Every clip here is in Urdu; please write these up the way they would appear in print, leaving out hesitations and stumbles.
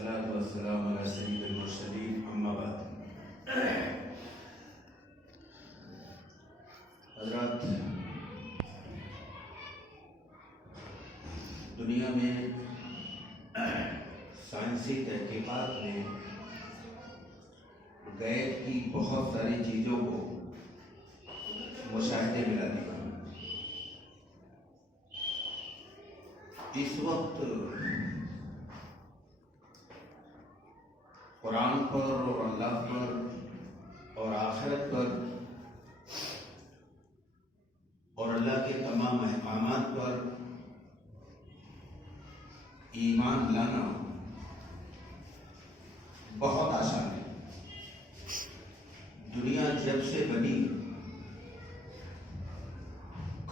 والصلاة والسلام على سيد المرسلين اما بعد. حضرات، دنیا میں سائنسی تحقیقات میں غیب کی بہت ساری چیزوں کو مشاہدے میں لا دیا. اس وقت قرآن پر اور اللہ پر اور آخرت پر اور اللہ کے تمام احکامات پر ایمان لانا بہت آسان ہے. دنیا جب سے بنی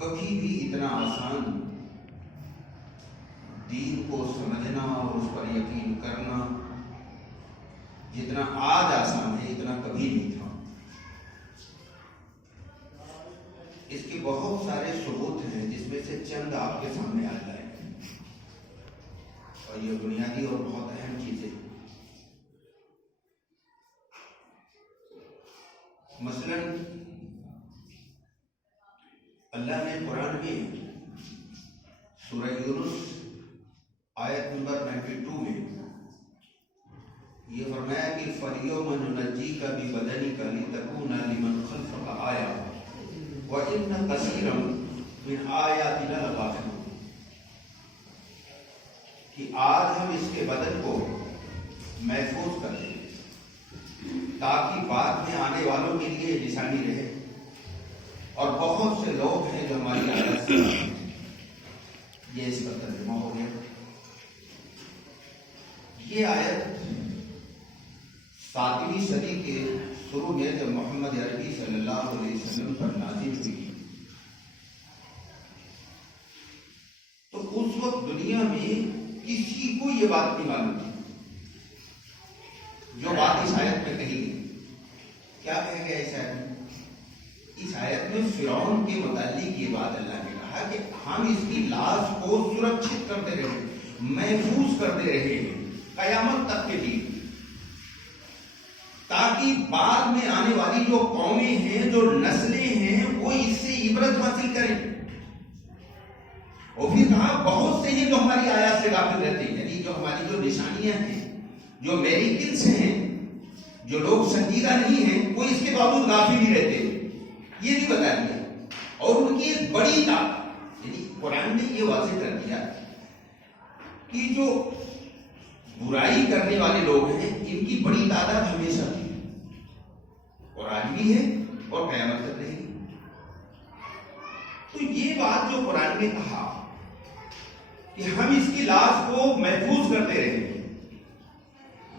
کبھی بھی اتنا آسان دین کو سمجھنا اور اس پر یقین کرنا جتنا آج آسان ہے اتنا کبھی نہیں تھا. اس کے بہت سارے ثبوت ہیں جس میں سے چند آپ کے سامنے آ جائیں اور یہ بنیادی اور بہت اہم چیزیں. مثلا اللہ نے قرآن میں سورہ یونس آیت نمبر 92 میں یہ فرمایا کہ فَالْيَوْمَ نُنَجِّيكَ بِبَدَنِكَ لِتَكُونَ لِمَنْ خَلْفَكَ آیَةً وَإِنَّ كَثِيرًا مِنْ آیَاتِنَا لَغَافِلُونَ. کہ آج ہم اس کے بدن کو محفوظ کر دیں تاکہ بعد میں آنے والوں کے لیے نشانی رہے. اور بہت سے لوگ ہیں جو ہماری آیات سے یہ اس کا ترجمہ ہو گیا. یہ آیت 7ویں صدی کے شروع میں جب محمد عربی صلی اللہ علیہ وسلم پر نازل ہوئی تو اس وقت دنیا میں کسی کو یہ بات نہیں معلوم تھی جو بات اس آیت میں کہی گئی. کیا کہہ گیا اس آیت میں؟ اس آیت میں فرعون کے متعلق یہ بات اللہ نے کہا کہ ہم اس کی لاش کو سرکشت کرتے رہے، محفوظ کرتے رہے قیامت تک کے لیے، تاکہ بعد میں آنے والی جو قومیں ہیں، جو نسلیں ہیں، وہ اس سے عبرت حاصل کریں. اور پھر کہا بہت سے ہیں جو ہماری آیات سے غافل رہتے ہیں، یعنی جو ہماری جو نشانیاں ہیں، جو میریکلز ہیں، جو لوگ سنجیدہ نہیں ہیں، وہ اس کے باوجود غافل ہی رہتے ہیں. یہ بھی بتا دیا. اور ان کی ایک بڑی طاقت، یعنی قرآن نے یہ واضح کر دیا کہ جو برائی کرنے والے لوگ ہیں ان کی بڑی تعداد ہمیشہ تھی اور آج بھی ہے اور قیامت تک رہے گی. تو یہ بات جو قرآن نے کہا کہ ہم اس کی لاش کو محفوظ کرتے رہے،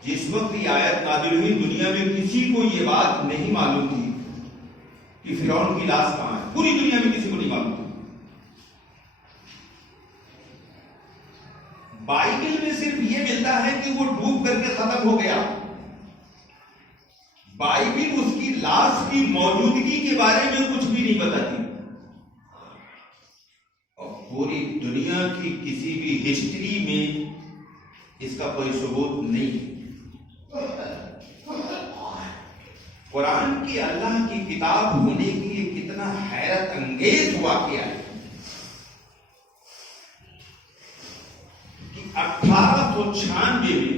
جس وقت یہ آیت نازل ہوئی دنیا میں کسی کو یہ بات نہیں معلوم تھی کہ فرعون کی لاش کہاں ہے. پوری دنیا میں کسی کو نہیں معلوم تھی. بائبل میں صرف یہ ملتا ہے کہ وہ ڈوب کر کے ختم ہو گیا. بائبل اس کی لاش کی موجودگی کے بارے میں کچھ بھی نہیں بتاتی. اور پوری دنیا کی کسی بھی ہسٹری میں اس کا کوئی ثبوت نہیں ہے. قرآن کی اللہ کی کتاب ہونے کی یہ کتنا حیرت انگیز واقعہ ہے کہ 1896 میں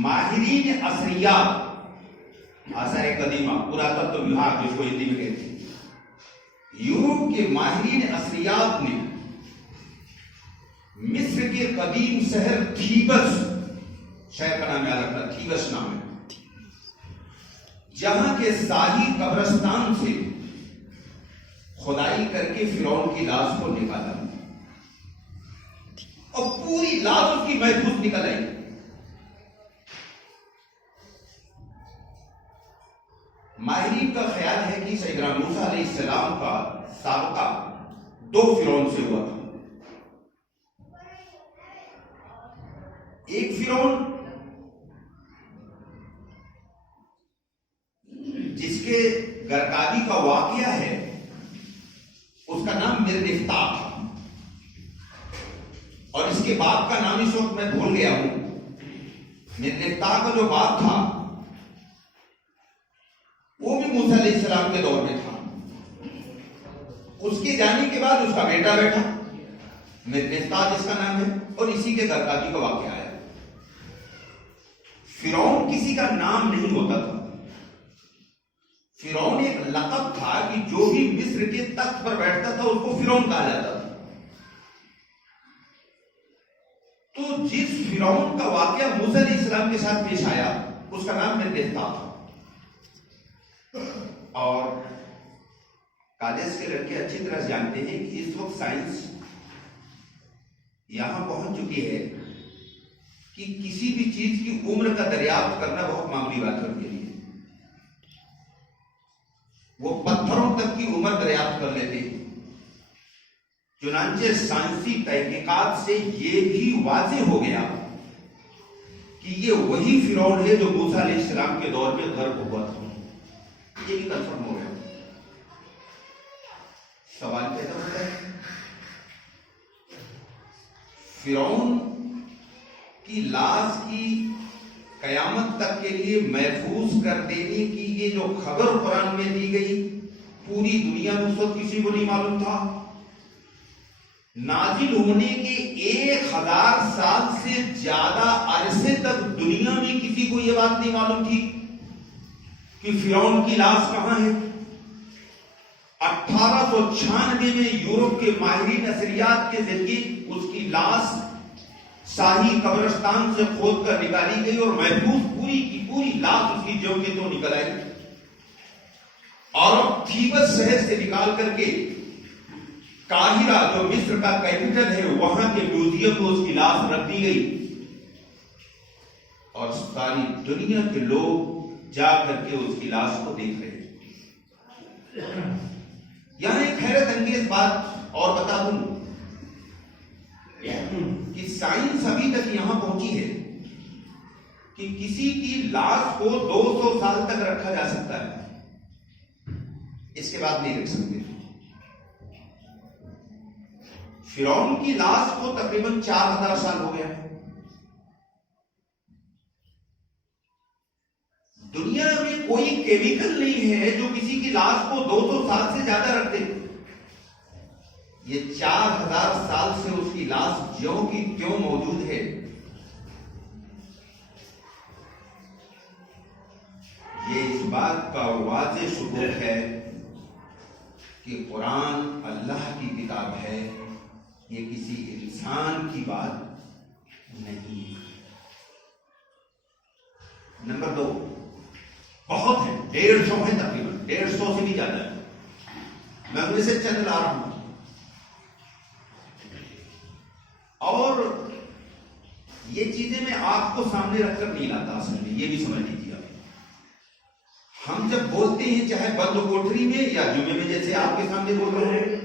ماہرین اثریات، آثار قدیمہ، پراتتو وبھاگ جس کو ہندی میں کہتے ہیں، یورپ کے ماہرین اثریات نے مصر کے قدیم شہر تھیبس، شہر کا نام یاد رکھنا، تھیبس نام ہے، جہاں کے ساحلی قبرستان سے کھدائی کر کے فرعون کی لاش کو نکالا اور پوری لاش اس کی محفوظ نکل آئی. ماہرین کا خیال ہے کہ سیدنا موسیٰ علیہ السلام کا سابقہ 2 فرعون سے ہوا تھا. ایک فرعون جس کے گرکابی کا واقعہ ہے اس کا نام مرنفتاح تھا. اور اس کے باپ کا نام اس وقت میں بھول گیا ہوں. مرنفتح کا جو باپ تھا وہ بھی موسیٰ علیہ السلام کے دور میں تھا. اس کے جانے کے بعد اس کا بیٹا بیٹھا مرنفتح جس کا نام ہے، اور اسی کے درگاہی کا واقعہ آیا. فرعون کسی کا نام نہیں ہوتا تھا. فرعون ایک لقب تھا کہ جو بھی مصر کے تخت پر بیٹھتا تھا اس کو فرعون کہا جاتا تھا. تو جس فرعون کا واقعہ موسیٰ علیہ السلام کے ساتھ پیش آیا اس کا نام مرنفتح تھا. اور کالج کے لڑکے اچھی طرح جانتے ہیں کہ اس وقت سائنس یہاں پہنچ چکی ہے کہ کسی بھی چیز کی عمر کا دریافت کرنا بہت معمولی بات ہے ان کے لیے. وہ پتھروں تک کی عمر دریافت کر لیتے ہیں. چنانچہ سائنسی تحقیقات سے یہ بھی واضح ہو گیا کہ یہ وہی فرعون ہے جو موسیٰ علیہ السلام کے دور میں غرق ہوا تھا. یہ بھی کنفرم ہو گیا. سوال پیدا ہوتا ہے فرعون کی لاش کی قیامت تک کے لیے محفوظ کر دینے کی یہ جو خبر قرآن میں دی گئی پوری دنیا میں اس وقت کسی کو نہیں معلوم تھا. نازل ہونے کے 1000 سال سے زیادہ عرصے تک دنیا میں کسی کو یہ بات نہیں معلوم تھی کہ فرعون کی لاش کہاں ہے. 1896 میں یورپ کے ماہرین نظریات کے ذریعے اس کی لاش شاہی قبرستان سے کھود کر نکالی گئی اور محفوظ پوری کی پوری لاش اس کی جو کے تو نکل آئی. اور تھیبس شہر سے نکال کر کے قاہرہ جو مصر کا کیپٹل ہے وہاں کے میوزیم میں اس کی لاش رکھ دی گئی اور ساری دنیا کے لوگ جا کر کے اس کی لاش کو دیکھ رہے ہیں. یہاں ایک حیرت انگیز بات اور بتا دوں کہ سائنس ابھی تک یہاں پہنچی ہے کہ کسی کی لاش کو 200 سال تک رکھا جا سکتا ہے. اس کے بعد نہیں رکھ سکتے. فرعون کی لاش کو تقریباً 4000 سال ہو گیا. دنیا میں کوئی کیمیکل نہیں ہے جو کسی کی لاش کو 200 سال سے زیادہ رکھ دے. یہ 4000 سال سے اس کی لاش جو کی کیوں موجود ہے. یہ اس بات کا واضح ثبوت ہے کہ قرآن اللہ کی کتاب ہے، یہ کسی انسان کی بات نہیں ہے. نمبر 2 بہت ہے، 150 ہے، تقریباً 150 سے بھی زیادہ ہے. میں ان میں سے چند لا رہا ہوں اور یہ چیزیں میں آپ کو سامنے رکھ کر نہیں لاتا. اصل میں یہ بھی سمجھ لیجیے آپ، ہم جب بولتے ہیں چاہے بند کوٹری میں یا جمعے میں جیسے آپ کے سامنے بول رہے ہیں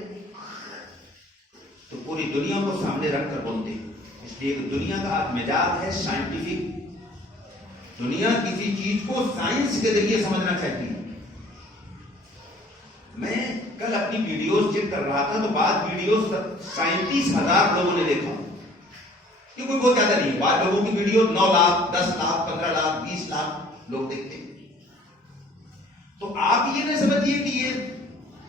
تو پوری دنیا کو سامنے رکھ کر بولتے ہیں. اس لیے دنیا کا آج مزاج ہے سائنٹیفک. دنیا کسی چیز کو سائنس کے ذریعے سمجھنا چاہتی ہے. میں کل اپنی ویڈیوز چیک کر رہا تھا تو بعض ویڈیوز 37,000 لوگوں نے دیکھا. یہ کوئی بہت زیادہ نہیں. بعض لوگوں کی ویڈیو 9 لاکھ 10 لاکھ 15 لاکھ 20 لاکھ لوگ دیکھتے ہیں. تو آپ یہ نہ سمجھیے کہ یہ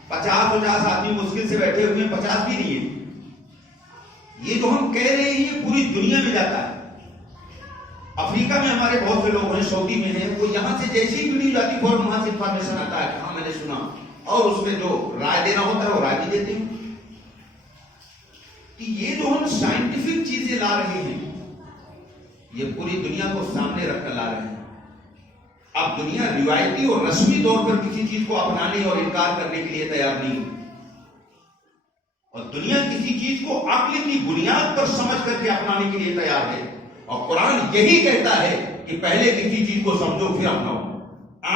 50 آدمی مشکل سے بیٹھے ہوئے ہیں. 50 بھی نہیں ہے. یہ جو ہم کہہ رہے ہیں یہ پوری دنیا میں جاتا ہے. افریقہ میں ہمارے بہت سے لوگ ہیں، سعودی میں ہیں، وہ یہاں سے جیسی ہی ویڈیو جاتی فوراً وہاں سے انفارمیشن آتا ہے کہ ہاں میں نے سنا، اور اس میں جو رائے دینا ہوتا ہے وہ رائے بھی دیتے ہیں. کہ یہ جو ہم سائنٹیفک چیزیں لا رہے ہیں یہ پوری دنیا کو سامنے رکھ کر لا رہے ہیں. اب دنیا روایتی اور رسمی طور پر کسی چیز کو اپنانے اور انکار کرنے کے لیے تیار نہیں، اور دنیا کسی چیز کو عقل کی بنیاد پر سمجھ کر کے اپنانے کے لیے تیار ہے. اور قرآن یہی کہتا ہے کہ پہلے کسی چیز کو سمجھو پھر اپناؤ.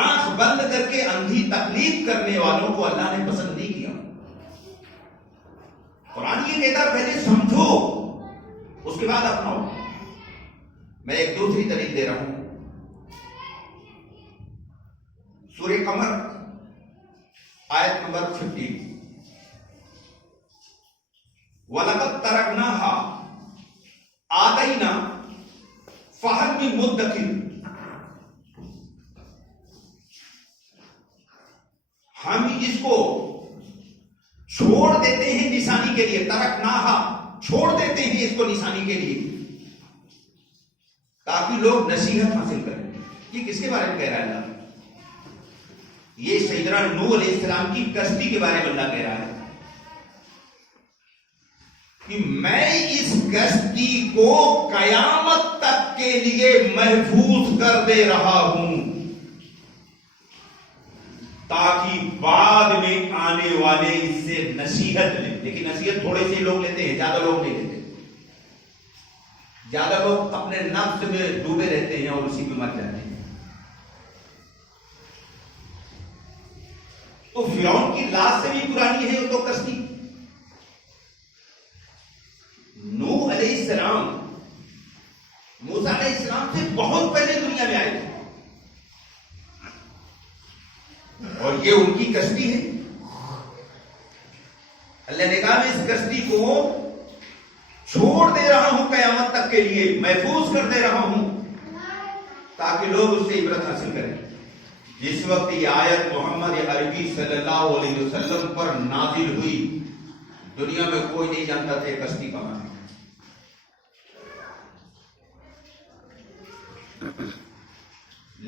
آنکھ بند کر کے اندھی تقلید کرنے والوں کو اللہ نے پسند نہیں کیا. قرآن یہ کہتا ہے پہلے سمجھو اس کے بعد اپناؤ. میں ایک دوسری دلیل دے رہا ہوں. سورہ قمر آیت نمبر 50. وَلَقَدْ تَرَكْنَاهَا آدمی مدکر، ہم اس کو چھوڑ دیتے ہیں نشانی کے لیے، ترکناہا، چھوڑ دیتے ہیں اس کو نشانی کے لیے تاکہ لوگ نصیحت حاصل کریں۔ یہ کس کے بارے میں کہہ رہا ہے اللہ؟ یہ سیدنا نوح علیہ السلام کی کشتی کے بارے میں اللہ کہہ رہا ہے کہ میں اس کشتی کو قیامت تک کے لیے محفوظ کر دے رہا ہوں تاکہ بعد میں آنے والے اس سے نصیحت لیں۔ لیکن نصیحت تھوڑے سے لوگ لیتے ہیں، زیادہ لوگ نہیں لیتے۔ زیادہ لوگ اپنے نفس میں ڈوبے رہتے ہیں اور اسی میں مر جاتے ہیں۔ تو فرعون کی لاش سے بھی پرانی ہے تو کشتی۔ نوح علیہ السلام موسیٰ علیہ السلام سے بہت پہلے دنیا میں آئے تھے اور یہ ان کی کشتی ہے۔ اللہ نے کہا میں اس کشتی کو چھوڑ دے رہا ہوں قیامت تک کے لیے، محفوظ کر دے رہا ہوں تاکہ لوگ اس سے عبرت حاصل کریں۔ جس وقت یہ آیت محمد عربی صلی اللہ علیہ وسلم پر نازل ہوئی، دنیا میں کوئی نہیں جانتا تھا کشتی کہاں ہے۔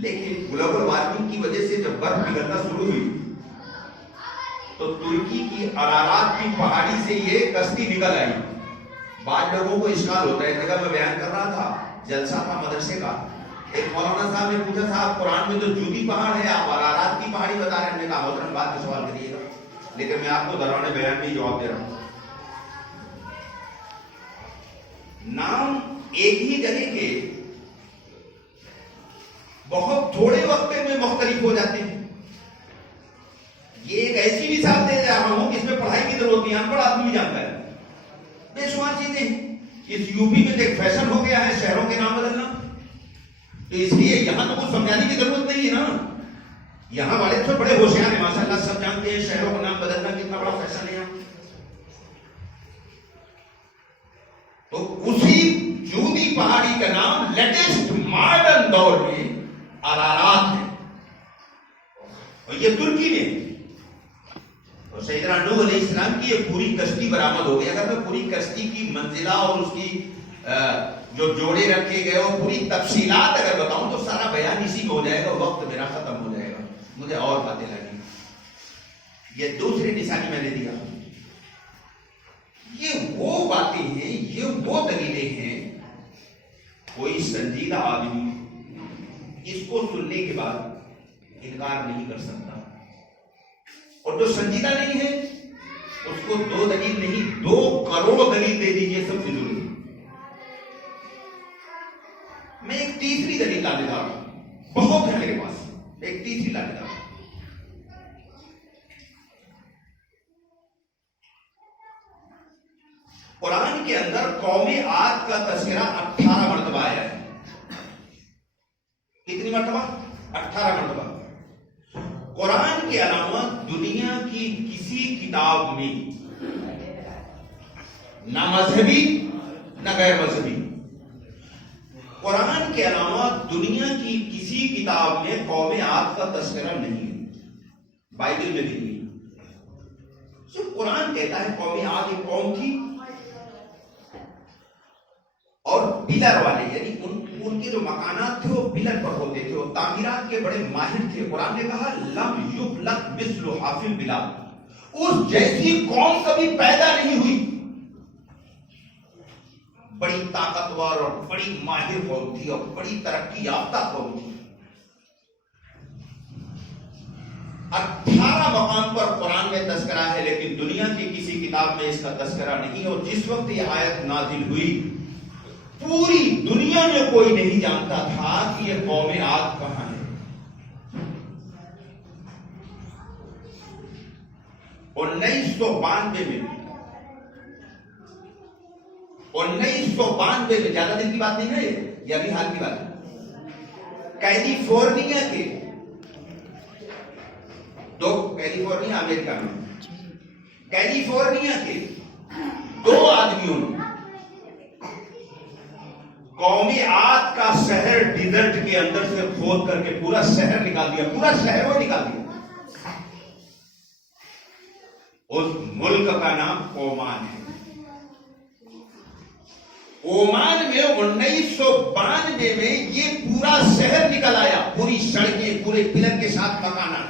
لیکن گلوبل وارمنگ کی وجہ سے جب برف پگھلنا شروع ہوئی تو ترکی کی ارارات کی پہاڑی سے یہ کشتی نکل آئی۔ بعض لوگوں کو اشکال ہوتا ہے، جگہ میں بیان کر رہا تھا، جلسہ تھا مدرسے کا، ایک مولانا صاحب نے پوچھا صاحب قرآن میں تو جودی پہاڑ ہے، آپ ارارات کی پہاڑی بتا رہے ہیں۔ ہم نے کہا محترم بعد میں سوال کریے گا، لیکن میں آپ کو دوران بیان میں جواب دے رہا ہوں۔ نام ایک ہی جگہ کے بہت تھوڑے وقت میں مختلف ہو جاتے ہیں۔ یہ ایک ایسی مثال دے رہا ہوں جس میں پڑھائی کی ضرورت نہیں، ان پڑھ آدمی بھی جانتا ہے۔ بے شمار چیزیں اس یوپی میں ایک فیشن ہو گیا ہے شہروں کے نام بدلنا، تو اس لیے یہاں تو کچھ سمجھانے کی ضرورت نہیں ہے نا۔ یہاں والے تو بڑے ہوشیار ہیں ماشاء اللہ، سب جانتے ہیں شہروں کا نام بدلنا کتنا بڑا فیشن ہے یہاں۔ تو اسی جودی پہاڑی کا نام لیٹسٹ ماڈرن دور میں ارارات ہے، اور یہ ترکی میں۔ اور سیدنا نوح علیہ السلام کی یہ پوری کشتی برآمد ہو گئی۔ اگر میں پوری کشتی کی منزلہ اور اس کی جو جوڑے رکھے گئے اور پوری تفصیلات اگر بتاؤں تو سارا بیان اسی میں ہو جائے گا، وقت میرا ختم ہو جائے گا، مجھے اور باتیں لگیں۔ یہ دوسری نشانی میں نے دیا، یہ وہ باتیں ہیں، یہ وہ دلیلیں ہیں، کوئی سنجیدہ آدمی اس کو سننے کے بعد انکار نہیں کر سکتا، اور جو سنجیدہ نہیں ہے اس کو دو دلیل نہیں 2 کروڑ دلیل دے دیجیے سب سے ضروری۔ میں ایک تیسری دلیل لانے جا رہا ہوں، بہت ہے میرے پاس، ایک تیسری لانے جا رہا ہوں۔ قرآن کے اندر قوم عاد کا تذکرہ 18 مرتبہ آیا ہے۔ کتنی مرتبہ؟ 18 مرتبہ۔ قرآن کے علاوہ دنیا کی کسی کتاب میں نہ مذہبی نہ غیر مذہبی، قرآن کے علاوہ دنیا کی کسی کتاب میں قوم عاد کا تذکرہ نہیں ہے، بائبل میں بھی نہیں ہے۔ صرف قرآن کہتا ہے قوم عاد ایک قوم تھی اور پلر والے، یعنی ان کے جو مکانات تھے وہ پلر پر ہوتے تھے، وہ تعمیرات کے بڑے ماہر تھے۔ قرآن نے کہا لم یخلق مثل حافظ البلاد، اس جیسی قوم کبھی پیدا نہیں ہوئی۔ بڑی طاقتور اور بڑی ماہر قوم تھی اور بڑی ترقی یافتہ قوم تھی۔ 18 مقام پر قرآن میں تذکرہ ہے، لیکن دنیا کی کسی کتاب میں اس کا تذکرہ نہیں، اور جس وقت یہ آیت نازل ہوئی پوری دنیا میں کوئی نہیں جانتا تھا کہ یہ قوم عاد کہاں ہے۔ 1992 میں 1992 میں، زیادہ دن کی بات نہیں ہے یہ ابھی حال کی بات ہے، کیلیفورنیا کے کیلیفورنیا امریکہ میں، کیلیفورنیا کے 2 آدمیوں نے قوم عاد کا شہر ڈیزرٹ کے اندر سے کھود کر کے پورا شہر نکال دیا، پورا شہر وہ نکال دیا. اس ملک کا نام عمان ہے. عمان میں 1992 میں یہ پورا شہر نکل آیا، پوری سڑکیں، پورے پلر کے ساتھ مکانات.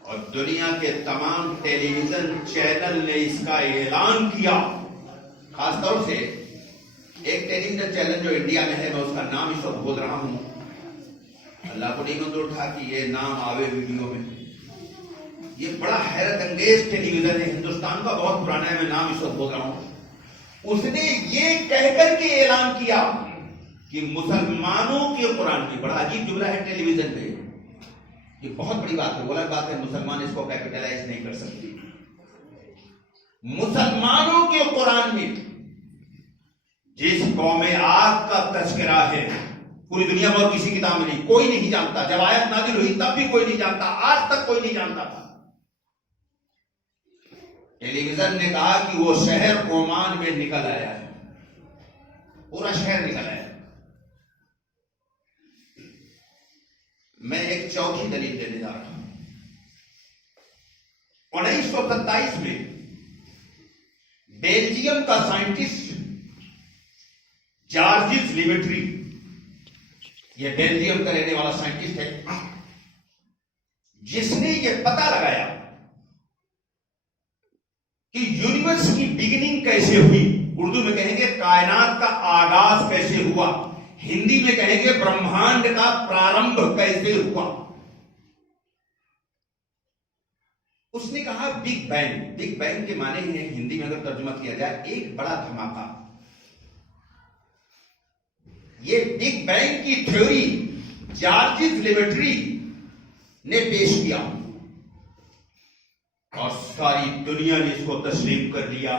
اور دنیا کے تمام ٹیلی ویژن چینل نے اس کا اعلان کیا. خاص طور سے ایک ٹیلی ویژن چینل جو انڈیا میں ہے، میں اس کا نام اس وقت بول رہا ہوں، اللہ کو نہیں منظور تھا کہ یہ نام آوے ویڈیو میں. یہ بڑا حیرت انگیز ٹیلی ویژن ہے، ہندوستان کا بہت پرانا ہے، میں نام اس وقت بول رہا ہوں. اس نے یہ کہہ کر کے اعلان کیا کہ مسلمانوں کے قرآن میں، بڑا عجیب جملہ ہے ٹیلی ویژن پہ، یہ بہت بڑی بات ہے، بولا بات ہے، مسلمان اس کو کیپٹلائز نہیں کر سکتی. مسلمانوں کے قرآن میں جس قوم عاد کا تذکرہ ہے، پوری دنیا میں اور کسی کتاب میں نہیں، کوئی نہیں جانتا. جب آیت نازل ہوئی تب بھی کوئی نہیں جانتا، آج تک کوئی نہیں جانتا تھا. ٹیلی ویژن نے کہا کہ وہ شہر عمان میں نکل آیا ہے، پورا شہر نکل آیا. میں ایک چوتھی دلیل دینے جا رہا ہوں. 1927 میں بیلجیم کا سائنٹسٹ جارجز لیمیٹری، یہ بیلجیم کا رہنے والا سائنٹسٹ ہے، جس نے یہ پتہ لگایا کہ یونیورس کی بگننگ کیسے ہوئی. اردو میں کہیں گے کائنات کا آغاز کیسے ہوا، ہندی میں کہیں گے برہمانڈ کا پرارمبھ کیسے ہوا. اس نے کہا بگ بینگ. بگ بینگ کے معنی ہیں ہندی میں اگر ترجمہ کیا جائے ایک بڑا دھماکہ. یہ بگ بینگ کی تھیوری جارجز لیمیٹری نے پیش کیا اور ساری دنیا نے اس کو تسلیم کر لیا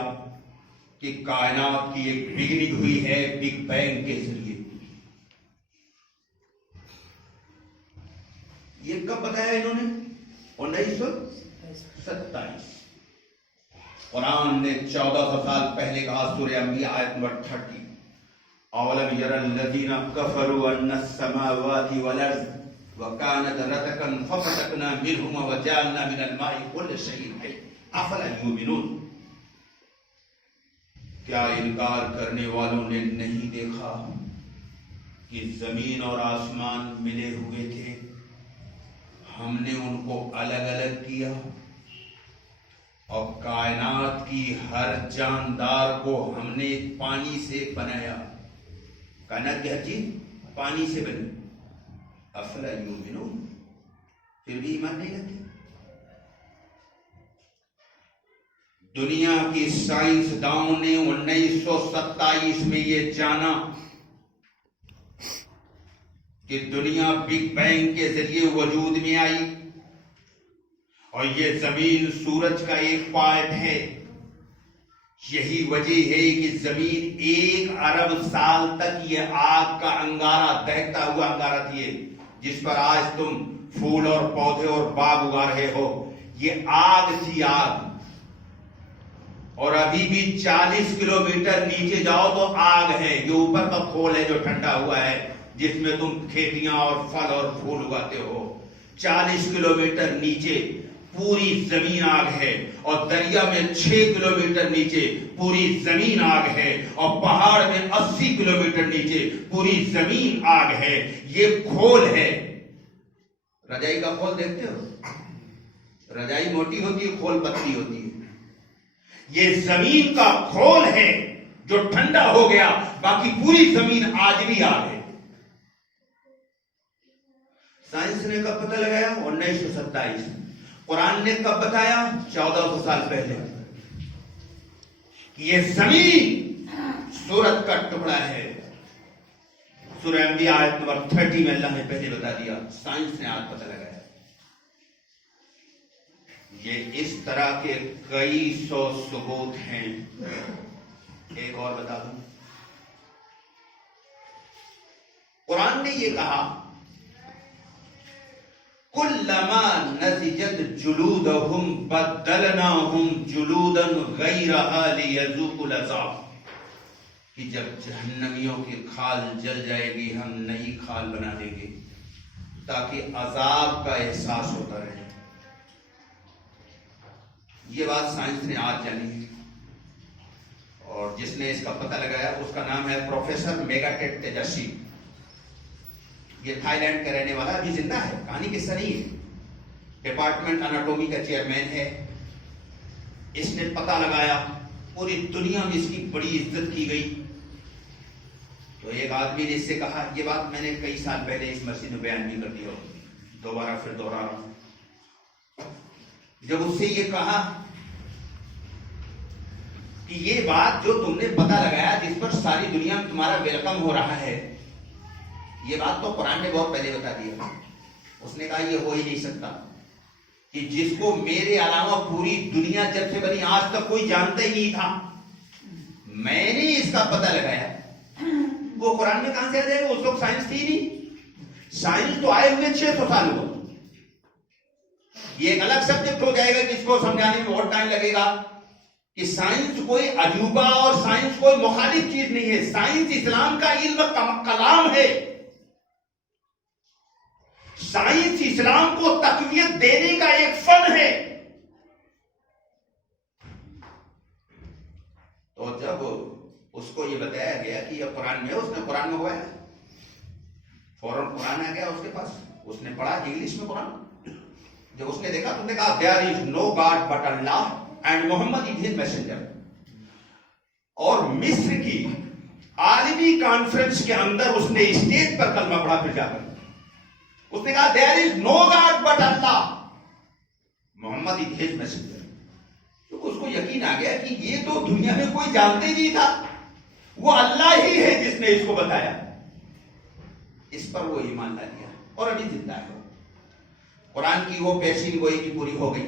کہ کائنات کی ایک بگننگ ہوئی ہے بگ بینگ کے ذریعے. یہ کب بتایا انہوں نے؟ 1927. قرآن نے 1400 سال پہلے کہا، سورہ انبیاء آیت نمبر 30، اولم یر الذین کفروا ان السماوات والارض وکانت رتقا ففتقنا منهما وجعلنا من الماء كل شیء حی افلا یؤمنون. کیا انکار کرنے والوں نے نہیں دیکھا کہ زمین اور آسمان ملے ہوئے تھے، ہم نے ان کو الگ الگ کیا اور کائنات کی ہر جاندار کو ہم نے پانی سے بنایا. کائنات کی ہر چیز پانی سے بنی. افلا یؤمنون، پھر بھی ایمان نہیں رکھتے. دنیا کی سائنسدانوں نے 1927 میں یہ جانا کہ دنیا بگ بینگ کے ذریعے وجود میں آئی اور یہ زمین سورج کا ایک پارٹ ہے. یہی وجہ ہے کہ زمین 1 ارب سال تک یہ آگ کا انگارہ، دہتا ہوا انگارہ تھی، جس پر آج تم پھول اور پودے اور باغ اگا رہے ہو. یہ آگ تھی، آگ. اور ابھی بھی 40 کلومیٹر نیچے جاؤ تو آگ ہے. یہ اوپر کا کھول ہے جو ٹھنڈا ہوا ہے، جس میں تم کھیتیاں اور پھل اور پھول اگاتے ہو. 40 کلومیٹر نیچے پوری زمین آگ ہے، اور دریا میں 6 کلومیٹر نیچے پوری زمین آگ ہے، اور پہاڑ میں 80 کلومیٹر نیچے پوری زمین آگ ہے. یہ کھول ہے. رجائی کا کھول دیکھتے ہو، رجائی موٹی ہوتی ہے، کھول پتلی ہوتی ہے. یہ زمین کا کھول ہے جو ٹھنڈا ہو گیا، باقی پوری زمین آج بھی آگ ہے. سائنس نے کب پتہ لگایا؟ 1927. قرآن نے کب بتایا؟ 1400 سال پہلے. یہ زمین سورج کا ٹکڑا ہے. سورہ انبیاء آیت نمبر 30 میں اللہ نے پہلے بتا دیا، سائنس نے آج پتہ لگایا. یہ اس طرح کے کئی سو ثبوت ہیں. ایک اور بتا دوں، قرآن نے یہ کہا کلما نضجت جلودہم بدلناہم جلودا غیرہا لیذوقوا العذاب، کہ جب جہنمیوں کی کھال جل جائے گی ہم نئی کھال بنا دیں گے تاکہ عذاب کا احساس ہوتا رہے. یہ بات سائنس نے آج جانی ہے، اور جس نے اس کا پتہ لگایا اس کا نام ہے پروفیسر میگاٹیٹ تیجسی. یہ تھائی لینڈ کا رہنے والا، ابھی زندہ ہے، کہانی قصہ نہیں ہے. ڈپارٹمنٹ اناٹومی کا چیئرمین ہے. اس نے پتہ لگایا، پوری دنیا میں اس کی بڑی عزت کی گئی. تو ایک آدمی نے اس سے کہا، یہ بات میں نے کئی سال پہلے اس مسجد میں بیان بھی کر دی، دوبارہ پھر دوہرا رہا ہوں. جب اس سے یہ کہا کہ یہ بات جو تم نے پتہ لگایا جس پر ساری دنیا میں تمہارا ویلکم ہو رہا ہے، یہ بات تو قرآن نے بہت پہلے بتا دیا. اس نے کہا یہ ہو ہی نہیں سکتا کہ جس کو میرے علاوہ پوری دنیا جب سے بنی آج تک کوئی جانتا ہی نہیں تھا، میں نے اس کا پتہ لگایا. وہ قرآن میں کہاں سے آ جائے گا؟ اس وقت سائنس تھی نہیں. سائنس تو آئے ہوئے 600 سال ہوا. یہ ایک الگ سبجیکٹ ہو جائے گا کہ اس کو سمجھانے میں بہت ٹائم لگے گا کہ سائنس کوئی عجوبہ اور سائنس کوئی مخالف چیز نہیں ہے. سائنس اسلام کا علم کلام ہے. سائنس اسلام کو تقویت دینے کا ایک فن ہے. تو جب اس کو یہ بتایا گیا کہ یہ قرآن میں، اس نے قرآن میں ہوا ہے، فوراً قرآن آ گیا اس کے پاس. اس نے پڑھا انگلش میں قرآن. جب اس نے دیکھا تو نے کہا there is no God but Allah and Muhammad is his messenger. اور مصر کی عالمی کانفرنس کے اندر اس نے اسٹیج پر کلمہ پڑھا. پھر جا کر اس نے کہا there is no God but Allah Muhammad is his messenger. تو اس کو یقین آ گیا کہ یہ تو دنیا میں کوئی جانتے ہی نہیں تھا، وہ اللہ ہی ہے جس نے اس کو بتایا. اس پر وہ ایمان لا لیا اور ابھی زندہ ہے. قرآن کی وہ پیشین گوئی کی پوری ہو گئی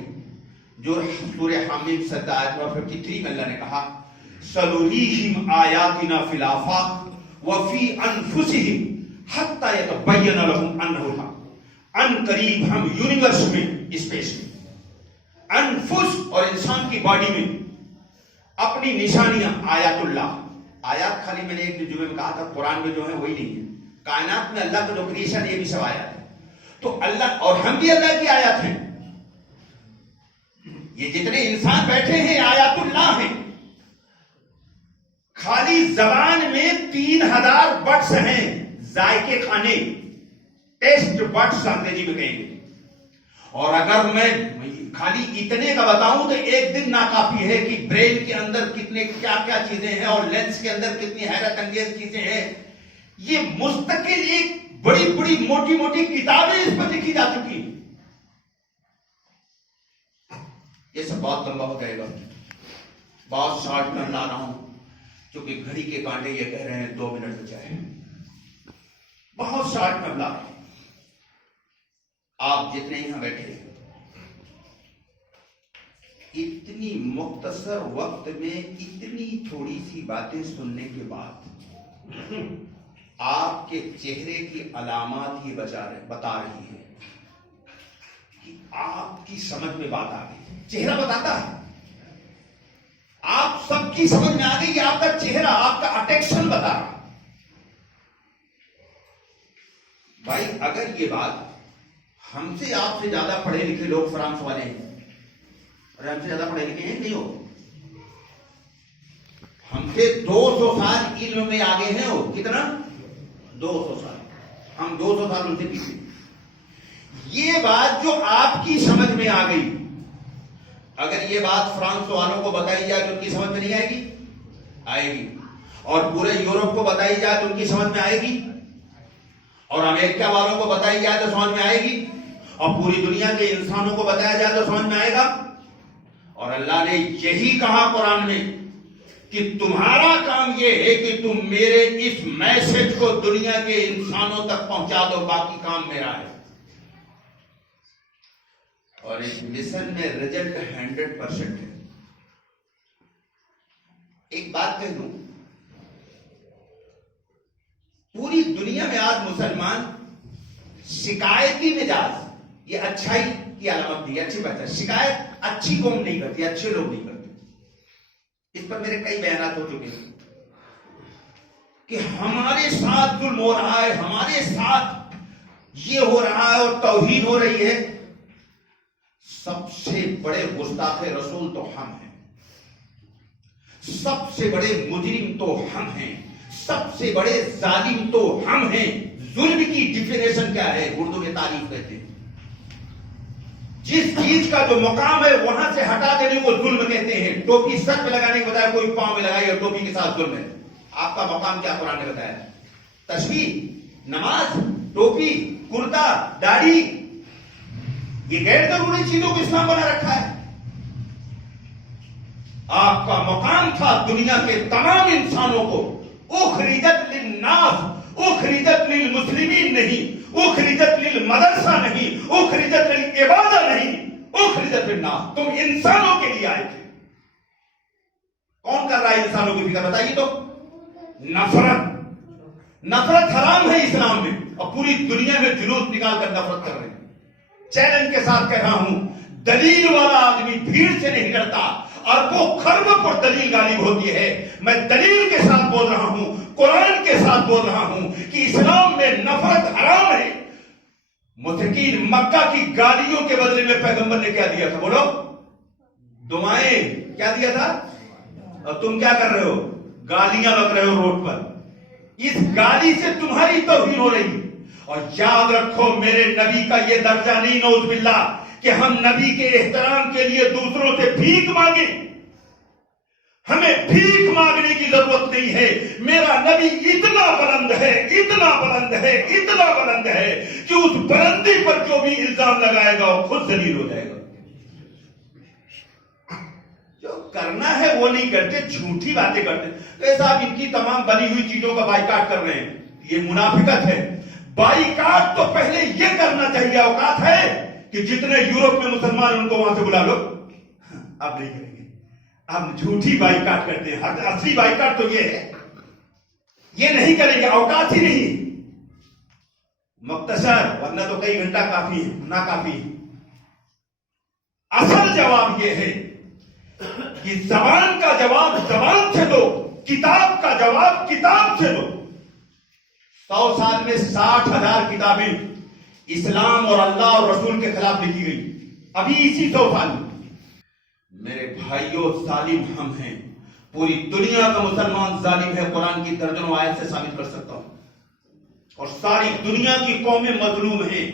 جو سورہ حامیم 53 میں اللہ نے کہا سَنُرِيهِمْ آيَاتِنَا فِي الْآفَاقِ وَفِي أَنفُسِهِمْ حَتَّى يَتَبَيَّنَ لَهُمْ أَنَّهُ الْحَقُّ. ان قریب ہم یونیورس میں، اسپیس میں، انفس اور انسان کی باڈی میں اپنی نشانیاں، آیات اللہ. آیات خالی میں نے ایک جمعے میں کہا تھا قرآن میں جو ہے وہی نہیں ہے. کائنات میں اللہ کا جو کریشن یہ بھی سب آیات ہے. تو اللہ اور ہم بھی اللہ کی آیات ہیں. یہ جتنے انسان بیٹھے ہیں آیات اللہ ہیں. خالی زبان میں 3000 بٹس ہیں ذائقے کھانے، ٹیسٹ بٹس انگریزی میں کہیں گے. اور اگر میں خالی اتنے کا بتاؤں تو ایک دن ناکافی ہے کہ برین کے اندر کتنے کیا کیا چیزیں ہیں اور لینس کے اندر کتنی حیرت انگیز چیزیں ہیں. یہ مستقل ایک بڑی بڑی موٹی موٹی کتابیں اس پر لکھی جا چکی ہیں. یہ سب بہت لمبا ہو جائے گا، بہت شارٹ میں لا رہا ہوں کیونکہ گھڑی کے کانٹے یہ کہہ رہے ہیں 2 منٹ بچا ہے. بہت شارٹ میں لا رہا ہوں. آپ جتنے یہاں بیٹھے ہیں اتنی مختصر وقت میں اتنی تھوڑی سی باتیں سننے کے بعد آپ کے چہرے کی علامات یہ بتا رہی ہے کہ آپ کی سمجھ میں بات آ گئی. چہرہ بتاتا ہے، آپ سب کی سمجھ میں آ گئی کہ آپ کا چہرہ، آپ کا اٹیکشن بتا رہا. بھائی اگر یہ بات ہم سے آپ سے زیادہ پڑھے لکھے لوگ فرانس والے ہیں، اور ہم سے زیادہ پڑھے لکھے ہیں نہیں ہو، ہم سے 200 سال علم میں آگے ہیں. وہ کتنا؟ 200 سال. ہم 200 سال ان سے پیچھے. یہ بات جو آپ کی سمجھ میں آ گئی، اگر یہ بات فرانس والوں کو بتائی جائے تو ان کی سمجھ میں نہیں آئے گی؟ آئے گی. اور پورے یورپ کو بتائی جائے تو ان کی سمجھ میں آئے گی. اور امریکہ والوں کو بتائی جائے تو سمجھ میں آئے گی. اور پوری دنیا کے انسانوں کو بتایا جائے تو سمجھ میں آئے گا. اور اللہ نے یہی کہا قرآن میں کہ تمہارا کام یہ ہے کہ تم میرے اس میسج کو دنیا کے انسانوں تک پہنچا دو، باقی کام میرا ہے. اور اس مشن میں رزلٹ 100% ہے. ایک بات کہہ دوں، پوری دنیا میں آج مسلمان شکایتی مزاج، یہ اچھائی کی علامت دی، اچھی بات ہے. شکایت اچھی قوم نہیں کرتی، اچھے لوگ نہیں کرتے. اس پر میرے کئی بیانات ہو چکے ہیں. کہ ہمارے ساتھ ظلم ہو رہا ہے، ہمارے ساتھ یہ ہو رہا ہے اور توہین ہو رہی ہے، سب سے بڑے گستاخ رسول تو ہم ہیں، سب سے بڑے مجرم تو ہم ہیں، سب سے بڑے ظالم تو ہم ہیں۔ ظلم کی ڈیفینیشن کیا ہے؟ اردو میں تعریف کہتے ہیں، جس چیز کا جو مقام ہے وہاں سے ہٹا دینے کو ظلم کہتے ہیں۔ ٹوپی سر پہ لگانے کے بجائے کوئی پاؤں میں لگائی اور ٹوپی کے ساتھ ظلم ہے۔ آپ کا مقام کیا قرآن نے بتایا؟ تسبیح، نماز، ٹوپی، کرتا، داڑھی، یہ غیر ضروری چیزوں کو اسلام بنا رکھا ہے۔ آپ کا مقام تھا دنیا کے تمام انسانوں کو اخرجت للناس، اخرجت للمسلمین نہیں، اخرجت للمدرسہ نہیں، اخرجت للعبادہ نہیں، اخرجت للناس، تم انسانوں کے لیے آئے تھے۔ کون کر رہا ہے انسانوں کی فکر؟ بتائیے تو۔ نفرت حرام ہے اسلام میں، اور پوری دنیا میں جلوس نکال کر نفرت کر رہے ہیں۔ چیلنج کے ساتھ کہہ رہا ہوں، دلیل والا آدمی بھیڑ سے نہیں ڈرتا، اربوں خربوں پر دلیل غالب ہوتی ہے۔ میں دلیل کے ساتھ بول رہا ہوں، قرآن کے ساتھ بول رہا ہوں کہ اسلام میں نفرت حرام ہے۔ مشرکین مکہ کی گالیوں کے بدلے میں پیغمبر نے کیا دیا تھا؟ بولو، دعائیں کیا دیا تھا؟ اور تم کیا کر رہے ہو؟ گالیاں بک رہے ہو روڈ پر۔ اس گالی سے تمہاری توہین ہو رہی ہے۔ اور یاد رکھو، میرے نبی کا یہ درجہ نہیں، نعوذ باللہ، کہ ہم نبی کے احترام کے لیے دوسروں سے بھیک مانگیں۔ ہمیں بھیک مانگنے کی ضرورت نہیں ہے۔ میرا نبی اتنا بلند ہے، اتنا بلند ہے، اتنا بلند ہے کہ اس بلندی پر جو بھی الزام لگائے گا وہ خود ذلیل ہو جائے گا۔ جو کرنا ہے وہ نہیں کرتے، جھوٹی باتیں کرتے۔ کہ صاحب ان کی تمام بنی ہوئی چیزوں کا بائیکاٹ کر رہے ہیں، یہ منافقت ہے۔ بائیکاٹ تو پہلے یہ کرنا چاہیے، اوقات ہے کہ جتنے یورپ میں مسلمان ان کو وہاں سے بلا لو۔ اب نہیں کریں گے، اب جھوٹی بائیکاٹ کرتے ہیں۔ اصلی بائیکاٹ تو یہ ہے، یہ نہیں کریں گے، اوقات ہی نہیں۔ مختصر، ورنہ تو کئی گھنٹہ کافی ہے، ناکافی ہے۔ اصل جواب یہ ہے کہ زبان کا جواب زبان سے دو، کتاب کا جواب کتاب سے دو۔ 100 سال میں 60,000 کتابیں اسلام اور اللہ اور رسول کے خلاف لکھی گئی، ابھی اسی 100 سال میں۔ میرے بھائیوں، ظالم ہم ہیں، پوری دنیا کا مسلمان ظالم ہے، قرآن کی درجنوں آیت سے ثابت کر سکتا ہوں، اور ساری دنیا کی قومیں مظلوم ہیں۔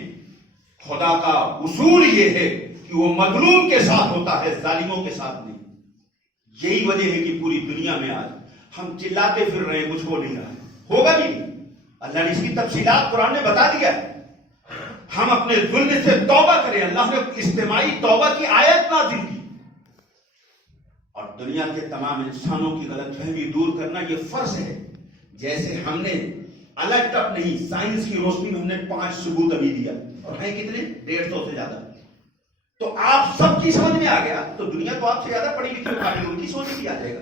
خدا کا اصول یہ ہے کہ وہ مظلوم کے ساتھ ہوتا ہے، ظالموں کے ساتھ نہیں۔ یہی وجہ ہے کہ پوری دنیا میں آج ہم چلاتے پھر رہے ہیں، کچھ ہو نہیں رہا ہے، ہوگا بھی نہیں۔ اللہ نے اس کی تفصیلات قرآن نے بتا دیا ہے۔ ہم اپنے ظلم سے توبہ کریں، اللہ نے اجتماعی توبہ کی آیت نازل کی، اور دنیا کے تمام انسانوں کی غلط فہمی دور کرنا یہ فرض ہے۔ جیسے ہم نے الگ ٹپ نہیں، سائنس کی روشنی میں ہم نے 5 ثبوت ابھی دیا، اور ہیں کتنے؟ 150 سے زیادہ۔ تو آپ سب کی سمجھ میں آ گیا تو دنیا تو آپ سے زیادہ پڑھی لکھی ہوگی، ان کی سوچ بھی آ جائے گا۔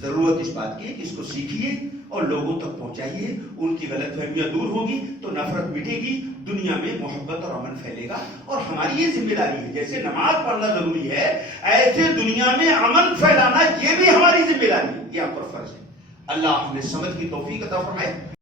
ضرورت اس بات کی ہے کہ اس کو سیکھیے اور لوگوں تک پہنچائیے، ان کی غلط فہمیاں دور ہوگی تو نفرت مٹے گی، دنیا میں محبت اور امن پھیلے گا۔ اور ہماری یہ ذمہ داری ہے، جیسے نماز پڑھنا ضروری ہے، ایسے دنیا میں امن پھیلانا یہ بھی ہماری ذمہ داری ہے، یہ ہم پر فرض ہے۔ اللہ ہمیں سمجھ کی توفیق عطا فرمائے۔